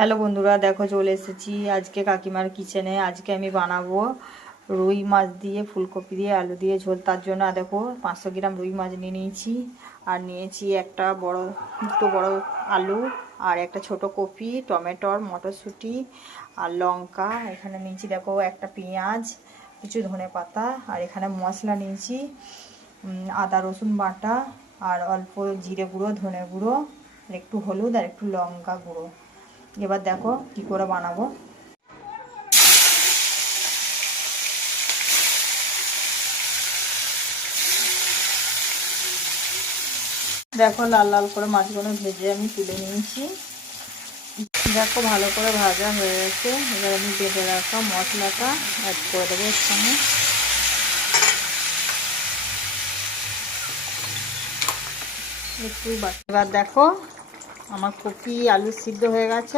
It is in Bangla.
হ্যালো বন্ধুরা, দেখো চলে এসেছি আজকে কাকিমার কিচেনে। আজকে আমি বানাবো রুই মাছ দিয়ে ফুলকপি দিয়ে আলু দিয়ে ঝোল। তার জন্য দেখো 500 গ্রাম রুই মাছ নিয়ে নিয়েছি, আর নিয়েছি একটা দুটো বড় আলু, আর একটা ছোট কপি, টমেটোর, মটরশুঁটি আর লঙ্কা। এখানে নিয়েছি দেখো একটা পেঁয়াজ, কিছু ধনেপাতা, আর এখানে মশলা নিয়েছি আদা রসুন বাটা, আর অল্প জিরে গুঁড়ো, ধনে গুঁড়ো, আর একটু হলুদ, আর একটু লঙ্কা গুঁড়ো। এবার দেখো কি করে বানাবো। দেখো লাল লাল করে মাছগুলো ভেজে আমি তুলে নিয়েছি। দেখো ভালো করে ভাজা হয়ে গেছে। এবার আমি বেটে রাখা মশলাটা অ্যাড করে দেবো এখানে। এবার দেখো আমার কপি আলু সিদ্ধ হয়ে গেছে।